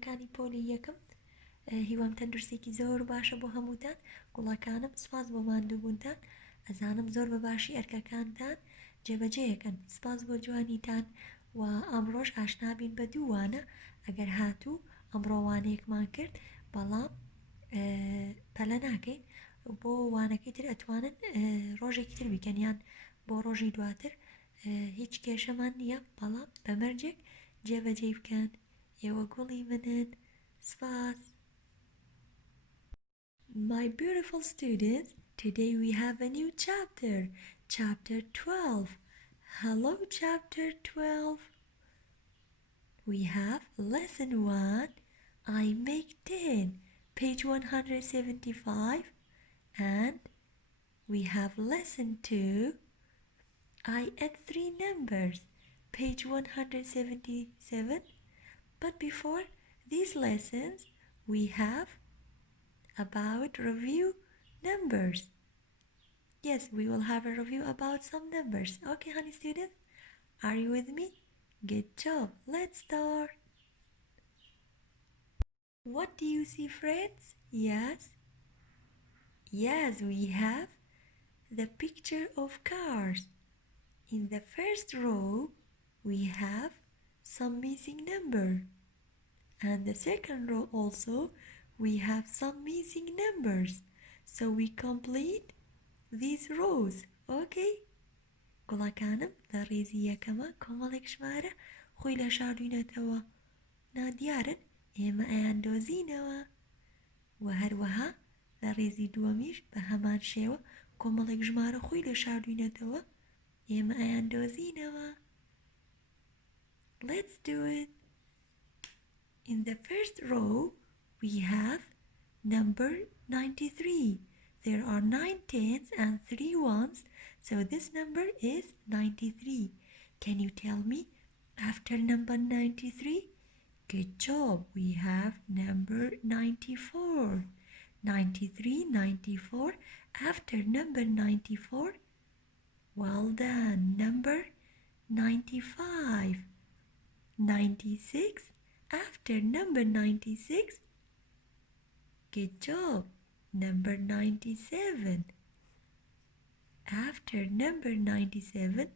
خوێندنەکانی پۆلی یەکەم هیوام تەندروستێکی زۆر باشە بۆ هەمووتان. گوڵەکانم سپاس بۆ ماندووبوونتان. ئەزانم زۆر بە باشی ئەرکەکانتان جێبەجێیەکەن. سپاس بۆ جوانیتان و ئەمڕۆژ ئاشنابین بە دوو وانە. ئەگەر هاتوو ئەمڕۆ وانەیەکمان کرد بەڵام پەلە ناکەین بۆ وانەکەی تر ئەتوانن ڕۆژێکی تر بیکەن یان بۆ ڕۆژی دواتر. هیچ کێشەمان نییە بەڵام بەمەرجێک جێبەجێ بکەن. ئێوە گوڵی منن. سپاس. My beautiful students, today we have a new chapter, chapter 12. Hello, chapter 12. We have lesson 1, I make 10, page 175, and we have lesson 2, I add 3 numbers, page 177. But before these lessons, we have about review numbers. Yes, we will have a review about some numbers. Okay, honey students, are you with me? Good job. Let's start. What do you see, friends? Yes, we have the picture of cars. In the first row, we have some missing number. And the second row also, we have some missing numbers. So we complete these rows. Okay? گوڵەکانم لە ڕێزی یەکەمە کۆمەڵێک ژمارە خۆی لە شاردوینەتەوە نادیارن ئێمە ئەیاندۆزینەوە و هەروەها لە ڕێزی دووەمیش بە هەمان شێوە کۆمەڵێک ژمارە خۆی لە شاردوینەتەوە ئێمە ئەیاندۆزینەوە. Let's do it. In the first row, we have number 93. There are 9 tens and 3 ones, so this number is 93. Can you tell me after number 93? Good job. We have number 94. 93, 94. After number 94, well done. Number 95. 96. After number 96, good job. Number 97. After number 97,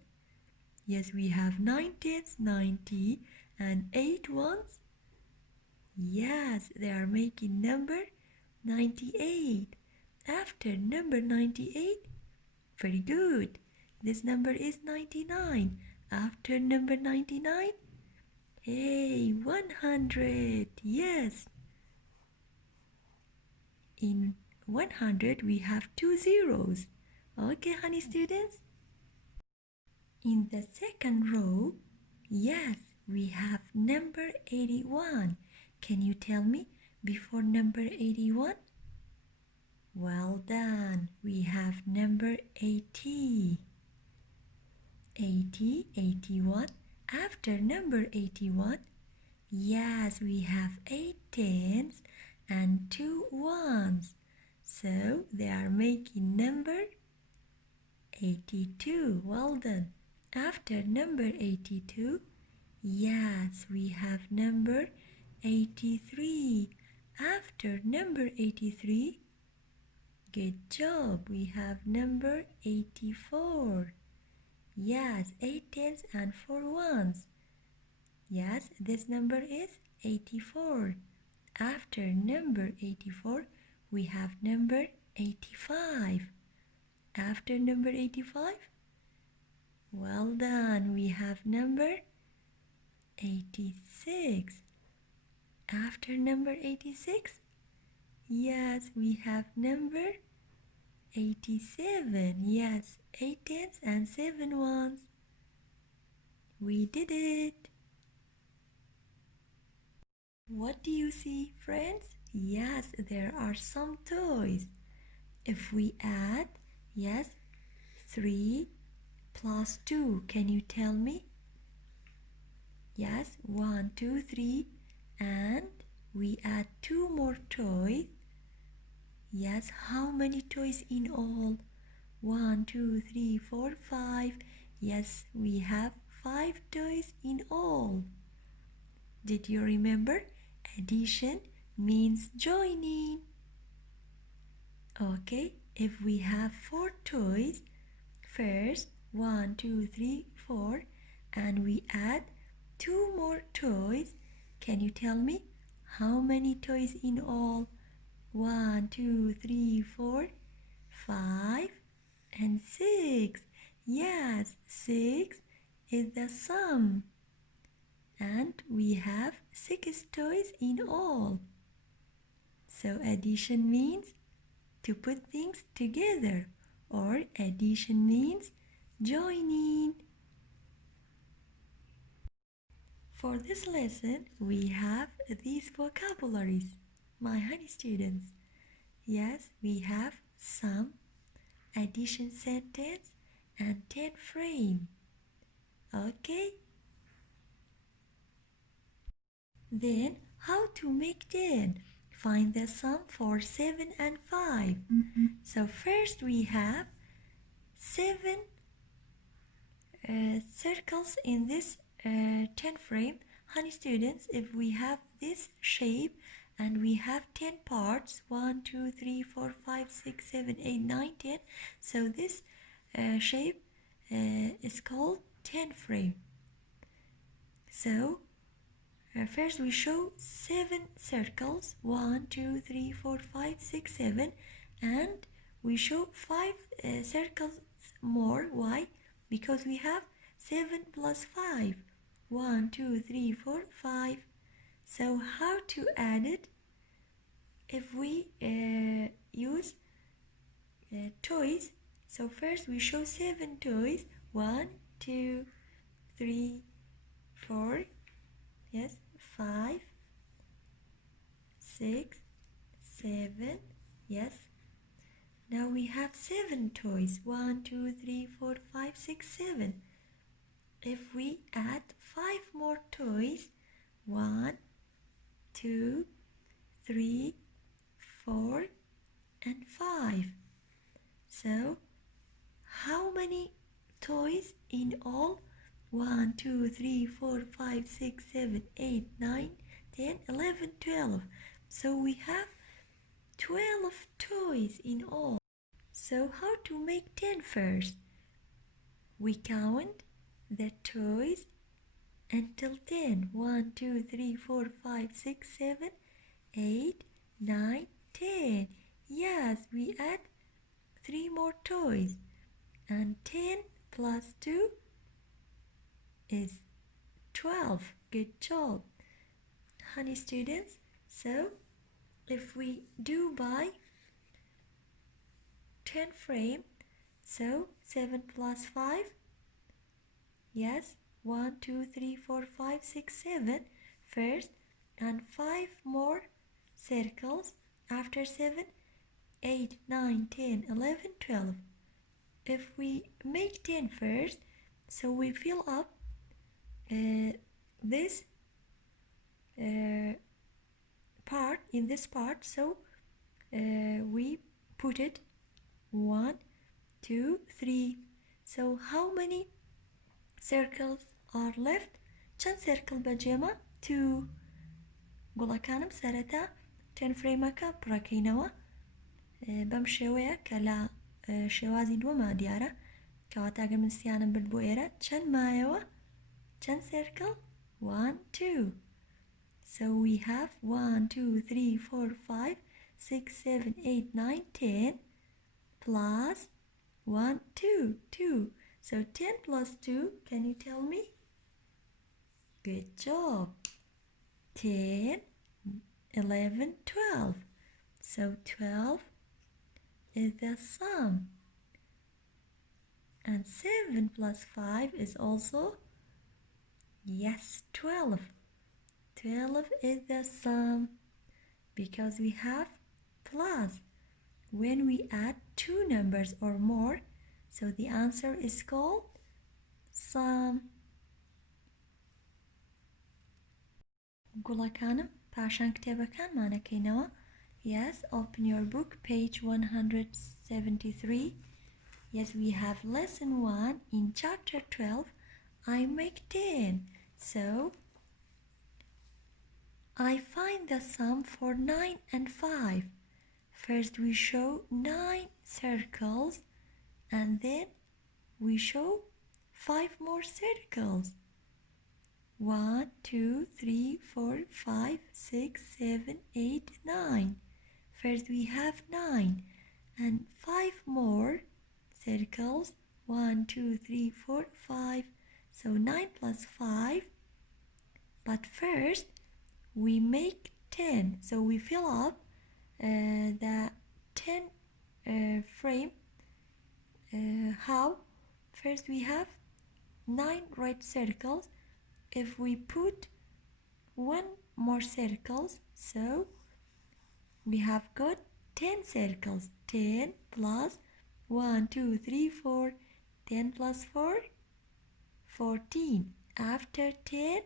yes, we have 9 tens, 90, and 8 ones. Yes, they are making number 98. After number 98, very good. This number is 99. After number 99, hey, 100, yes. In 100, we have 2 zeros. Okay, honey students? In the second row, yes, we have number 81. Can you tell me before number 81? Well done. We have number 80. 80, 81. After number 81, yes, we have 8 tens and 2 ones. So they are making number 82. Well done. After number 82, yes, we have number 83. After number 83, good job. We have number 84. Yes, 8 tens and 4 ones. Yes, this number is 84. After number 84, we have number 85. After number 85, well done. We have number 86. After number 86, yes, we have number 87. Yes, 8 tens and 7 ones. We did it. What do you see, friends? Yes, there are some toys. If we add, yes, 3 plus 2, can you tell me? Yes, 1, 2, 3, and we add 2 more toys. Yes, how many toys in all? 1, 2, 3, 4, 5. Yes, we have 5 toys in all. Did you remember Addition means joining. Okay, if we have 4 toys, first 1, 2, 3, 4, and we add 2 more toys, can you tell me how many toys in all? 1, 2, 3, 4, 5, and 6. Yes, 6 is the sum. And we have 6 toys in all. So addition means to put things together, or addition means joining. For this lesson, we have these vocabularies, my honey students. Yes, we have sum, addition sentence, and 10 frame. Okay? Then, how to make 10? Find the sum for 7 and 5. So first we have 7 circles in this 10 frame. Honey students, if we have this shape and we have 10 parts, 1, 2, 3, 4, 5, 6, 7, 8, 9, 10. So this shape is called 10 frame. So first we show 7 circles, 1, 2, 3, 4, 5, 6, 7, and we show 5 circles more. Why? Because we have 7 plus 5. 1, 2, 3, 4, 5. So how to add it? If we use toys, so first we show 7 toys. 1, 2, 3, 4, yes, 5, 6, 7, yes. Now we have 7 toys. 1, 2, 3, 4, 5, 6, 7. If we add 5 more toys, 1, 2, 3, 4, and 5. So, how many toys in all? 1, 2, 3, 4, 5, 6, 7, 8, 9, 10, 11, 12. So we have 12 toys in all. So how to make 10 first? We count the toys until 10. 1, 2, 3, 4, 5, 6, 7, 8, 9, 10. Yes, we add 3 more toys. And 10 plus 2 is 12. Good job, honey students. So if we do by 10 frame, so 7 plus 5, yes, 1, 2, 3, 4, 5, 6, 7 first, and 5 more circles after 7, 8, 9, 10, 11, 12. If we make 10 first, so we fill up this part, in this part, so we put it 1, 2, 3. So how many circles are left? چند circle بەجێمە؟ 2. گوڵەکانم سەرەتا 10 فرێمەکە پڕەکەینەوە بەم شێوەیە کە لە شێوازی دووەمە دیارە کەواتە ئەگەر من سییانم برد بۆ ئێرە چەند مایەوە؟ چەند circle؟ 1, 2. So we have 1, 2, 3, 4, 5, 6, 7, 8, 9, 10 plus 1, 2, 2. So 10 plus 2, can you tell me? Good job. 10, 11, 12. So 12 is the sum. And 7 plus 5 is also, yes, 12. 12 is the sum because we have plus. When we add 2 numbers or more, so the answer is called sum. گوڵەکانم پاشان کتێبەکانمانەکەینەوە. Yes, open your book, page 173. Yes, we have lesson 1 in chapter 12. I make 10. So I find the sum for 9 and 5. First we show 9 circles and then we show 5 more circles. 1, 2, 3, 4, 5, 6, 7, 8, 9. First we have 9 and 5 more circles. 1, 2, 3, 4, 5. So 9 plus 5. But first we make 10. So we fill up the 10 frame. How? First we have 9 red circles. If we put 1 more circles, so we have got 10 circles. 10 plus 1, 2, 3, 4. 10 plus 4, 14. After 10,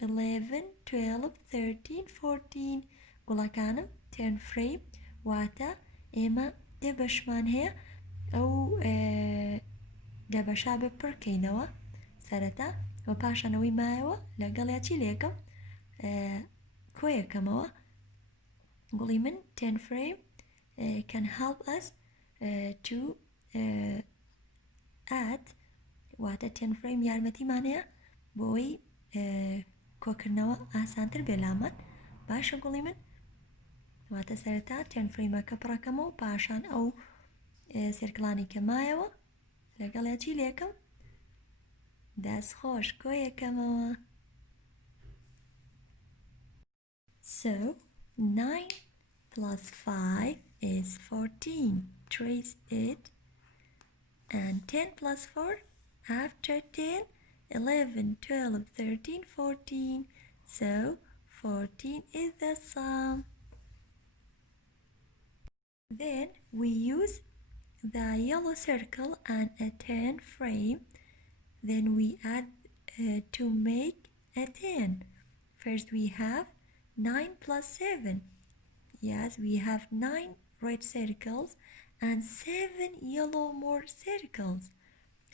11, 12, 13, 14. گوڵەکانم 10 frame واتە ئێمە دەبەشمان هەیە ئەو دەبەشا بە پڕکەینەوە سەرەتا و پاشانەوەی مایەوە لەگەڵ یاچی لێکم کۆیەکەمەوە گوڵی من 10 frame can help us to add واتە 10 frame یارمەتیمان هەیە بۆی کۆکردنەوە ئاسانتر بێ لامان باشە گوڵی من واتە سەرەتا 10 فریمەکە پڕەکەمەوە پاشان ئەو سێرکڵانی کە مایەوە لەگەڵ یاچی لێکم دەست خۆش کۆیەکەمەوە. So 9 plus 5 is 14. Trace it. And 10 plus 4 after 10, 11, 12, 13, 14. So 14 is the sum. Then we use the yellow circle and a 10 frame. Then we add to make a 10. First we have 9 plus 7. Yes, we have 9 red circles and 7 yellow more circles.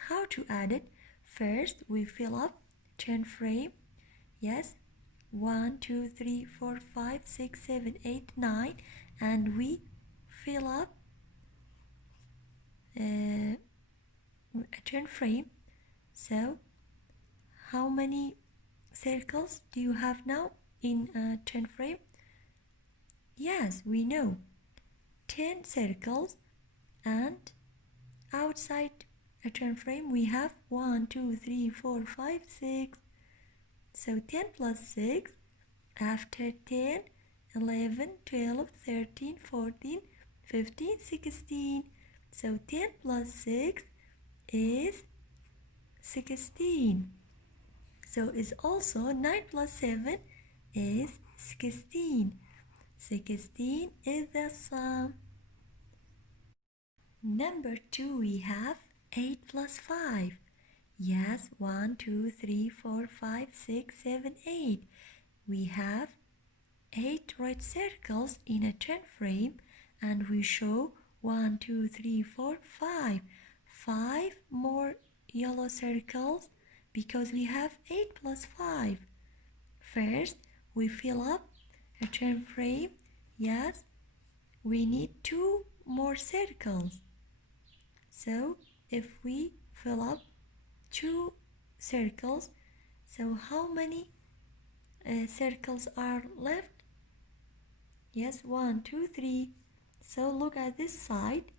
How to add it? First we fill up 10 frame. Yes, 1, 2, 3, 4, 5, 6, 7, 8, 9, and we fill up a 10 frame. So how many circles do you have now in a 10 frame? Yes, we know 10 circles, and outside a 10 frame we have 1, 2, 3, 4, 5, 6. So 10 plus 6 after 10, 11, 12, 13, 14, 15, 16. So 10 plus 6 is 16. So it's also 9 plus 7 is 16. 16 is the sum. Number 2 we have 8 plus 5. Yes, 1, 2, 3, 4, 5, 6, 7, 8. We have 8 red circles in a 10 frame, and we show 1, 2, 3, 4, 5. 5 more yellow circles because we have 8 plus 5. First, we fill up a 10 frame. Yes, we need 2 more circles. So, if we fill up 2 circles, so how many circles are left? Yes, 1, 2, 3. So look at this side.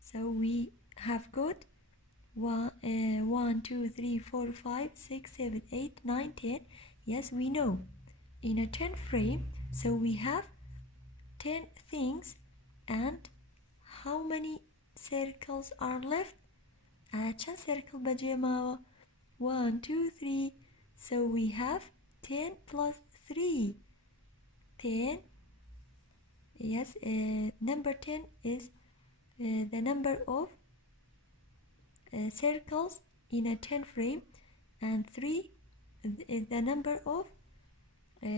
So we have got 1, 2, 3, 4, 5, 6, 7, 8, 9, 10. Yes, we know in a 10 frame, so we have 10 things, and how many circles are left? Chand circle bajemawa 1, 2, 3. So we have 10 plus 3. 10. Yes, number 10 is the number of circles in a 10 frame, and 3 is the number of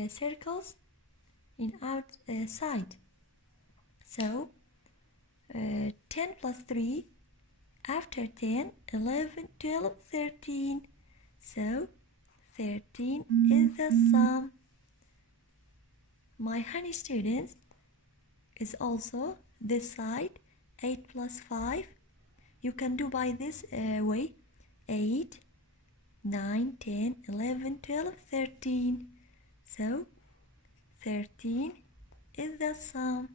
circles in outside. So 10 plus 3 after 10, 11, 12, 13. So 13 is the sum. my honey students, is also this side, 8 plus 5. You can do by this way, 8, 9, 10, 11, 12, 13. So 13 is the sum.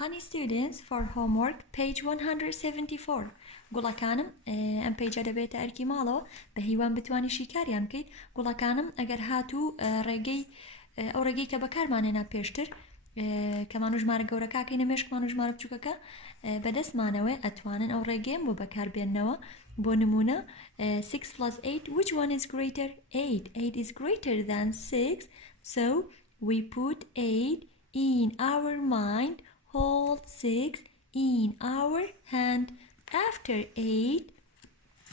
Honey students, for homework, page 174. گوڵەکانم ئەم پێیجە دەبێتە ئەرکی ماڵەوە بە هیوان بتوانیشی کاریان بکەیت. گوڵەکانم ئەگەر هاتوو ڕێگەی ئەو ڕێگەی کە بەکارمانێنا پێشتر کەمان و ژمارە گەورەکەکەی نەمێشکمان و ژمارە بچووکەکە بەدەستمانەوە ئەتوانن ئەو ڕێگەیەم بۆ بەکاربێننەوە. بۆ نمونە 6 plus 8, which one is greater? 8. 8 is greater than 6, so we put 8 in our mind, hold 6 in our hand. After 8,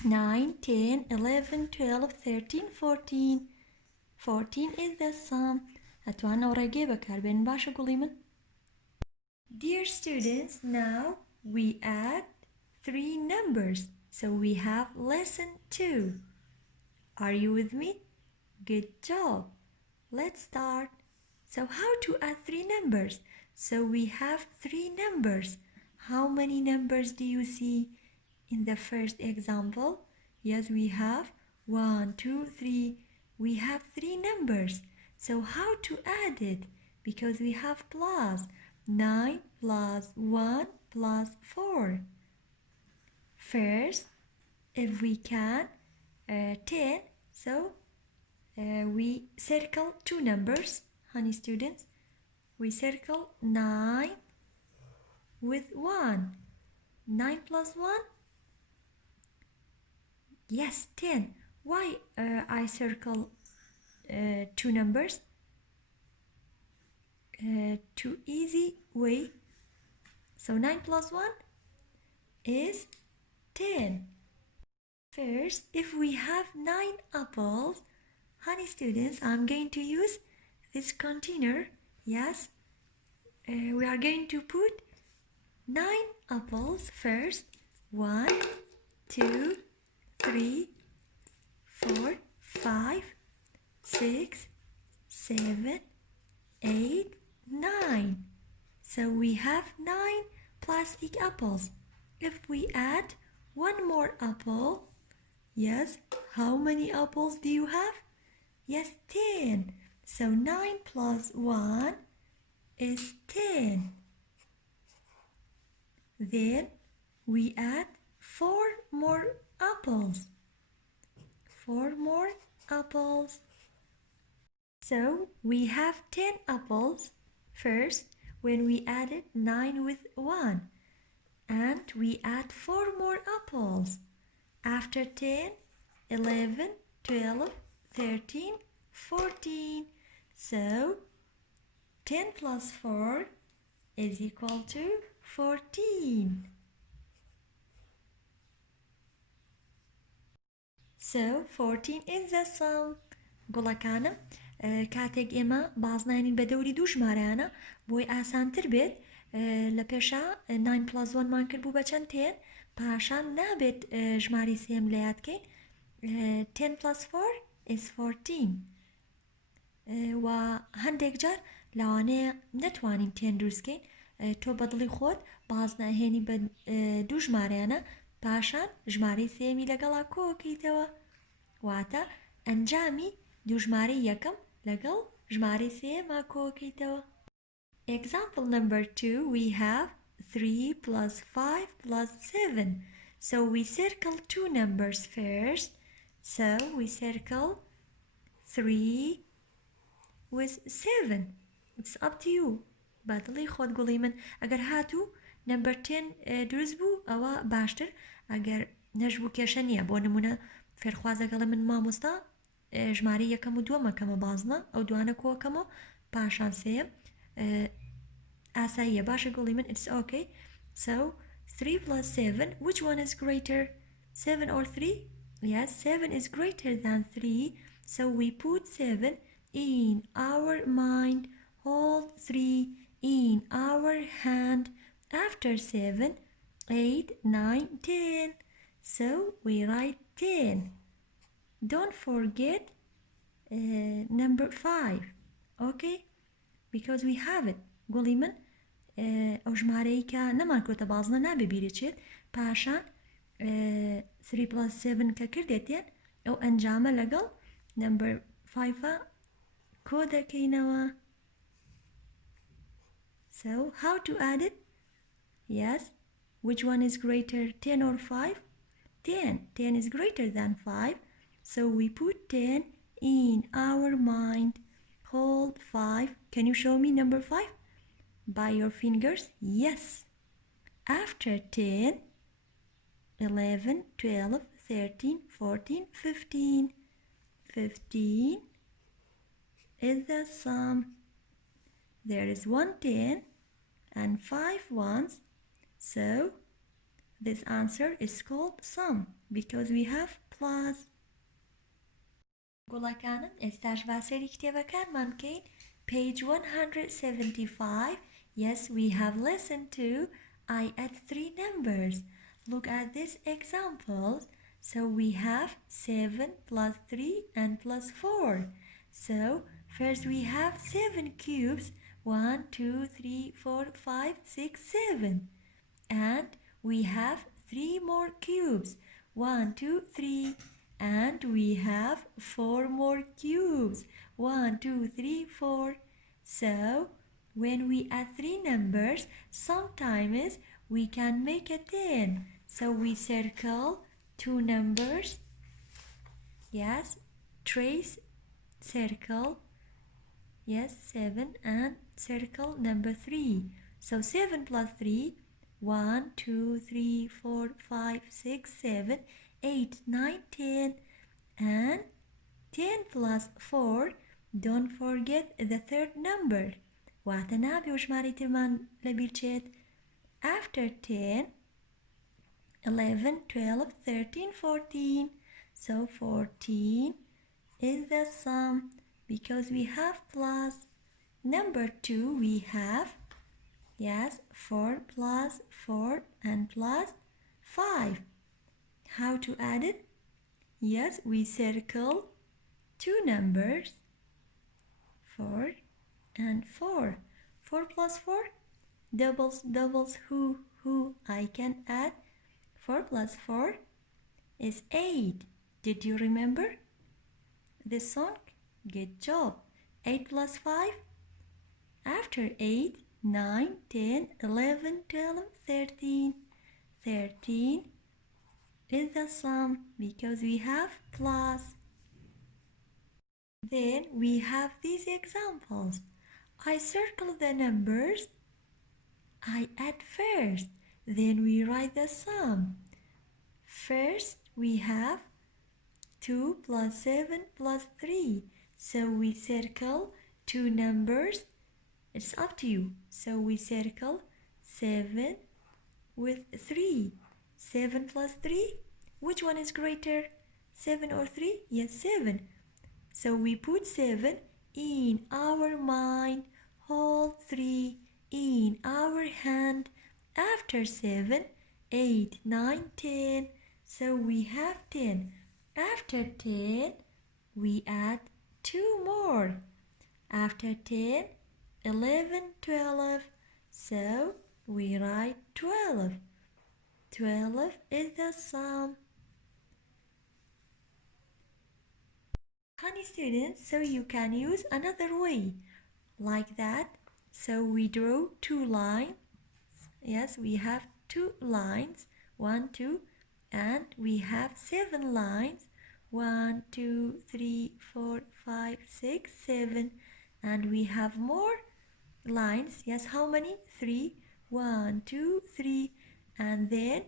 9, 10, 11, 12, 13, 14. 14 is the sum. أتوانە ئەو ڕێگەی بەکاربێنن. باشە گوڵی من. Dear students, now we add 3 numbers. So we have lesson 2. Are you with me? Good job. Let's start. So how to add 3 numbers? So we have 3 numbers. How many numbers do you see in the first example? Yes, we have 1, 2, 3. We have 3 numbers. So how to add it? Because we have plus. 9 plus 1 plus 4. First, if we can, 10. So we circle 2 numbers, honey students. We circle 9 with 1. 9 plus 1? Yes, 10. Why I circle 2 numbers? Too easy way. So 9 plus 1 is 10. First, if we have 9 apples, honey students, I'm going to use this container. Yes, we are going to put 9 apples first. 1, 2, 3, 4, 5, 6, 7, 8, 9. So we have 9 plastic apples. If we add 1 more apple, yes, how many apples do you have? Yes, 10. So 9 plus 1 is 10. Then we add 4 more apples. 4 more apples. So we have 10 apples first when we added 9 with 1. And we add 4 more apples. After 10, 11, 12, 13, 14. So 10 plus 4 is equal to 14. So 14 is the sum. گوڵەکانم کاتێک ئێمە بازنانین بە دەوری دوو ژمارەیانە بۆی ئاسانتر بێت لە پێشا 9 plus 1 مان کرد بوو بە چەند 10 پاشان نابێت ژماری سێم لە یادکەین 10 plus 4 is 14 و هەندێک جار لەوانەیە نەتوانین 10 دروستکەین تۆ بەدڵی خۆت بازناهێنی بە دوو ژمارەیانە پاشان ژمارەی سێمی لەگەڵا کۆکەیتەوە واتە ئەنجامی دوو ژمارەی یەکەم لەگەڵ ژمارەی سێما کۆکەیتەوە. Example number 2, we have 3 plus 5 plus 7. So we circle 2 numbers first. So we circle 3 with 7. It's up to you. بەدڵی خۆت گوڵی من ئەگەر هاتوو number 10 دروست بوو ئەوە باشتر ئەگەر نەژبوو کێشە نییە بۆ نمونە فێرخوازەگەڵە من مامۆستا ژمارە یەکەم و دووەمەکەمە بازنە ئەو دوانە کۆکەمەوە پاشان سێم ئاساییە باشە گوڵی من it's okay. So 3 plus 7, which one is greater? 7 or 3? Yes, 7 is greater than 3. So we put 7 in our mind, hold 3 in our hand. After 7, 8, 9, 10. So we write 10. Don't forget number 5. Okay, because we have it. گوڵی من ئەو ژمارەی کە نەمان کۆتە بازنە نابێ بیرەچێت پاشان 3+7 کە کردێتێن ئەو ئەنجامە لەگەڵ نمبر 5 کۆ دەکەینەوە. So how to add it? Yes, which one is greater, 10 or 5? 10. 10 is greater than 5, so we put 10 in our mind. Hold 5. Can you show me number 5? By your fingers? Yes. After 10, 11, 12, 13, 14, 15. 15 is the sum. There is 1 10 and 5 ones, so this answer is called sum because we have plus. گوڵەکانم ئێستاش باسەری کتێبەکانمان بکەین. Page 175. Yes, we have lesson 2. I add 3 numbers. Look at these examples. So we have 7 plus 3 and plus 4. So first we have 7 cubes. 1, 2, 3, 4, 5, 6, 7. And we have 3 more cubes. 1, 2, 3. And we have 4 more cubes. 1, 2, 3, 4. So when we add 3 numbers, sometimes we can make a 10. So we circle 2 numbers. Yes, trace, circle. Yes, 7 and circle number 3. So 7 plus 3, 1, 2, 3, 4, 5, 6, 7, 8, 9, 10. And 10 plus 4, don't forget the third number. واتنابي وشماري ترمان لبيرچێت. After 10, 11, 12, 13, 14. So 14 is the sum because we have plus. Number 2 we have, yes, 4 plus 4 and plus 5. How to add it? Yes, we circle 2 numbers, 4 and 4. 4 plus 4, doubles, doubles, who, I can add. 4 plus 4 is 8. Did you remember this song? Good job. 8 plus 5. After 8, 9, 10, 11, 12, 13. 13 is the sum because we have plus. Then we have these examples. I circle the numbers. I add first. Then we write the sum. First we have 2 plus 7 plus 3. So we circle 2 numbers. It's up to you. So we circle 7 with 3. 7 plus 3. Which one is greater? 7 or 3? Yes, 7. So we put 7 in our mind. Hold 3 in our hand. After 7, 8, 9, 10. So we have 10. After 10, we add 2 more. After 10, 11, 12. So we write 12. 12 is the sum. Honey students, so you can use another way like that. So we draw 2 lines. Yes, we have 2 lines, 1, 2, and we have 7 lines, 1, 2, 3, 4, 5, 6, 7, and we have more lines. Yes, how many? 3, 1, 2, 3, and then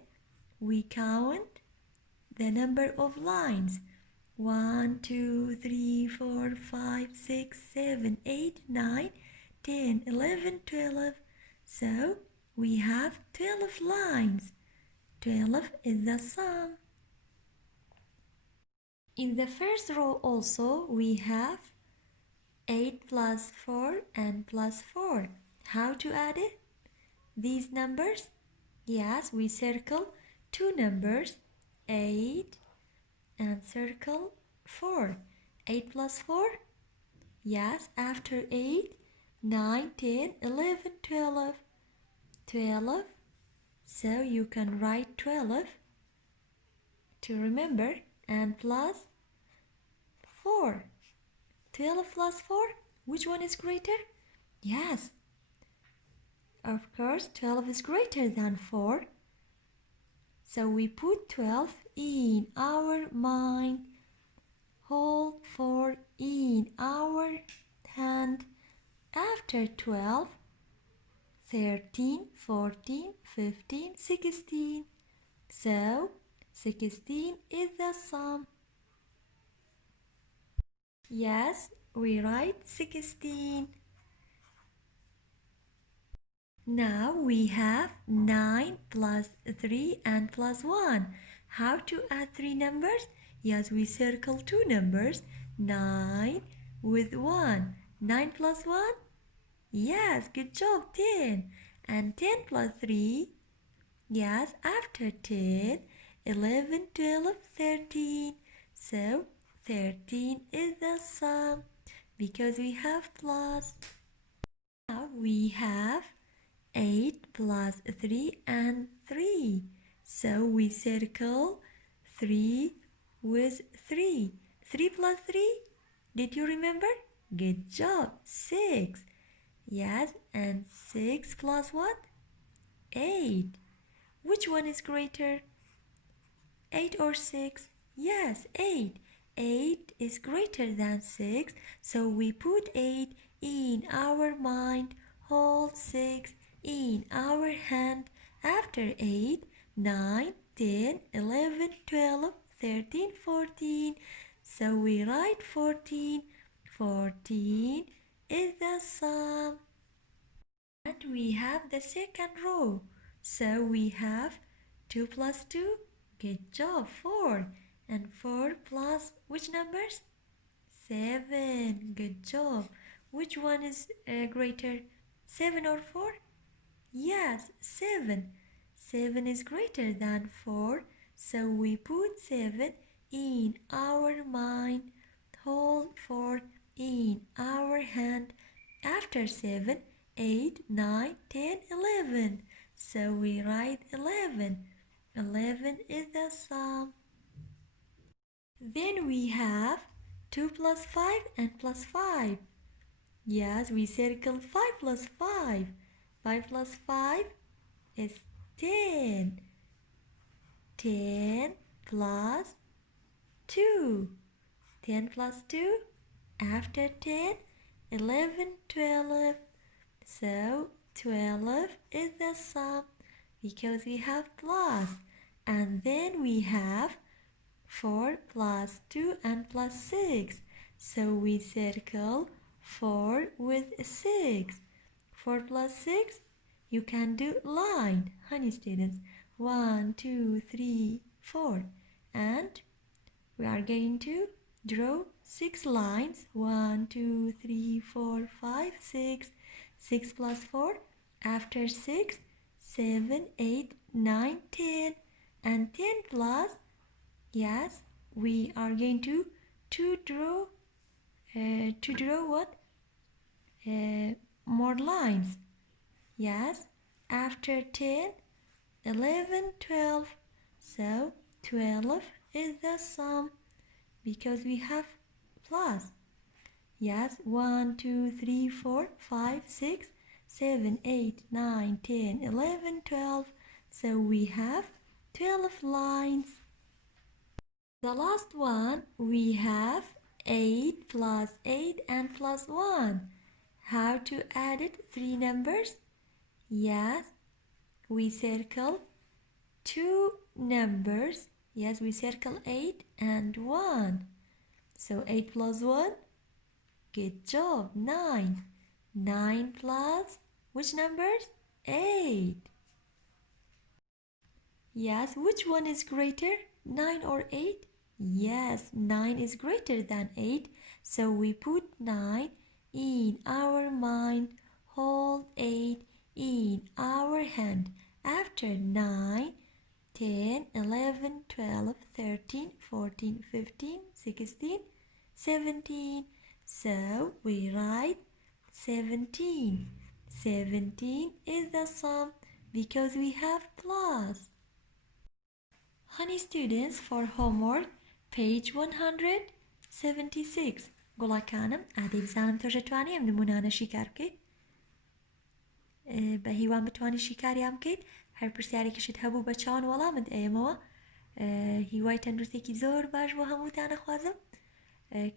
we count the number of lines. 1, 2, 3, 4, 5, 6, 7, 8, 9, 10, 11, 12. So we have 12 lines. 12 is the sum. In the first row also we have 8 plus 4 and plus 4. How to add it? These numbers? Yes, we circle 2 numbers, 8 and circle 4. 8 plus 4? Yes, after 8, 9, 10, 11, 12. 12. So you can write 12 to remember, and plus 4. 12 plus 4, which one is greater? Yes, of course, 12 is greater than 4. So we put 12 in our mind, hold 4 in our hand. After 12, 13, 14, 15, 16. So 16 is the sum. Yes, we write 16. Now we have 9 plus 3 and plus 1. How to add 3 numbers? Yes, we circle 2 numbers. 9 with 1. 9 plus 1? Yes, good job, 10. And 10 plus 3? Yes, after 10, 11, 12, 13. So 13 is the sum because we have plus. Now we have 8 plus 3 and 3. So we circle 3 with 3. 3 plus 3? Did you remember? Good job. 6. Yes, and 6 plus what? 8. Which one is greater? 8 or 6? Yes, 8. 8 is greater than 6. So we put 8 in our mind, hold 6 in our hand. After 8, 9, 10, 11, 12, 13, 14. So we write 14. 14 is the sum. And we have the second row. So we have 2 plus 2. Good job, 4. And 4 plus which numbers? 7. Good job. Which one is greater? 7 or 4? Yes, 7. 7 is greater than 4. So we put 7 in our mind, hold 4 in our hand. After 7, 8, 9, 10, 11. So we write 11. 11 is the sum. Then we have 2 plus 5 and plus 5. Yes, we circle 5 plus 5. 5 plus 5 is 10. 10 plus 2. 10 plus 2. After 10, 11, 12. So 12 is the sum because we have plus. And then we have 4 plus 2 and plus 6. So we circle 4 with 6. 4 plus 6, you can do line, honey students. 1, 2, 3, 4. And we are going to draw 6 lines. 1, 2, 3, 4, 5, 6. 6 plus 4. After 6, 7, 8, 9, 10. And 10 plus, yes, we are going to draw what? More lines. Yes, after 10, 11, 12. So 12 is the sum because we have plus. Yes, 1, 2, 3, 4, 5, 6, 7, 8, 9, 10, 11, 12. So we have 12 lines. The last one, we have 8 plus 8 and plus 1. How to add it? 3 numbers? Yes, we circle 2 numbers. Yes, we circle 8 and 1. So 8 plus 1? Good job, 9. 9 plus which numbers? 8. Yes, which one is greater? 9 or 8? Yes, 9 is greater than 8. So we put 9 in our mind, hold 8 in our hand. After 9, 10, 11, 12, 13, 14, 15, 16, 17. So we write 17. 17 is the sum because we have plus. Honey students, for homework, page 176. گوڵەکانم ئادەی بزانم تۆ دەتوانی ئەم نمونانە شیکار بکەیت بە هیوان بتوانی شیکاریان بکەیت هەر پرسیارێکیشت هەبوو بە چاوان وەڵامت ئێمەوە هیوای تەندروستێکی زۆر باش بۆ هەمووتان دەخوازم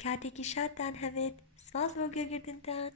کاتێکی شادتان هەبێت سپاس بۆ گوێگرتنتان